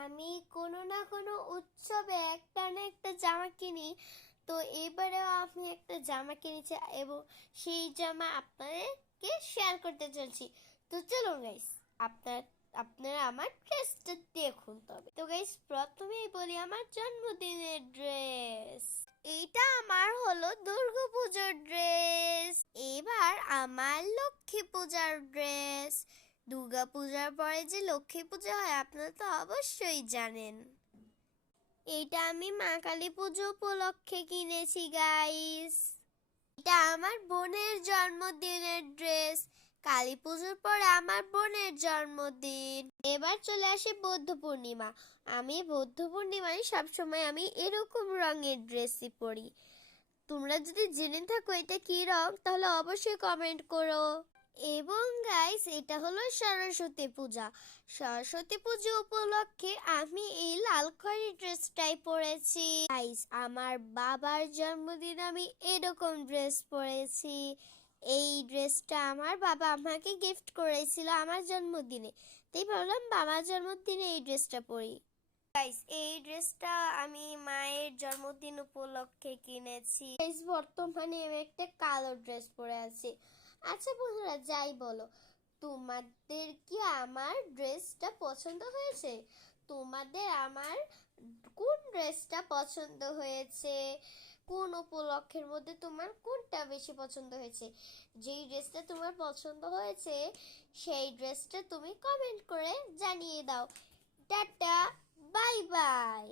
আমি কোনো না কোনো উৎসবে একটা না একটা জামা কিনি। তো এবারেও আমি একটা জামা কিনেছি এবং সেই জামা আপনাদেরকে শেয়ার করতে চলছি। তো চলুন গাইস, আপনার আপনারা আমার ড্রেসটা দেখুন। তো গাইস, প্রথমেই বলি আমার জন্মদিনের ড্রেস। এইটা আমার হলো দুর্গাপূজার ড্রেস। এবার আমার লক্ষ্মী পূজার ড্রেস। দুর্গা পূজার পরে যে লক্ষ্মী পূজা হয় আপনারা তো অবশ্যই জানেন। এটা আমি মা কালী পুজো উপলক্ষে কিনেছি গাইস। এটা আমার বোনের জন্মদিনের ড্রেস। কালী পুজোর পরে আমার বোনের জন্মদিন। এবার চলে আসে বৌদ্ধ পূর্ণিমা। আমি বৌদ্ধ পূর্ণিমায় সবসময় আমি এরকম রঙের ড্রেসই পরি। তোমরা যদি জেনে থাকো এটা কি রং তাহলে অবশ্যই কমেন্ট করো। এবং গাইস, এটা হলো সরস্বতী পূজা। সরস্বতী পুজো উপলক্ষে আমি এই লাল খয়েরি ড্রেসটাই পরেছি। গাইস, আমার বাবার জন্মদিন আমি এরকম ড্রেস পরেছি। এই ড্রেসটা আমার বাবা আমাকে গিফট করেছিল আমার জন্মদিনে, তাই ভাবলাম বাবার জন্মদিনে এই ড্রেসটা পরি। গাইস, এই ড্রেসটা আমি মায়ের জন্মদিন উপলক্ষে কিনেছি। গাইস, বর্তমানে আমি একটা কালো ড্রেস পরে আছি। আচ্ছা বন্ধুরা, যাই বলো, তোমাদের কি আমার ড্রেসটা পছন্দ হয়েছে? তোমাদের আমার কোন ড্রেসটা পছন্দ হয়েছে? কোন উপলক্ষের মধ্যে তোমার কোনটা বেশি পছন্দ হয়েছে? যেই ড্রেসটা তোমার পছন্দ হয়েছে সেই ড্রেসটা তুমি কমেন্ট করে জানিয়ে দাও। Tata, bye bye.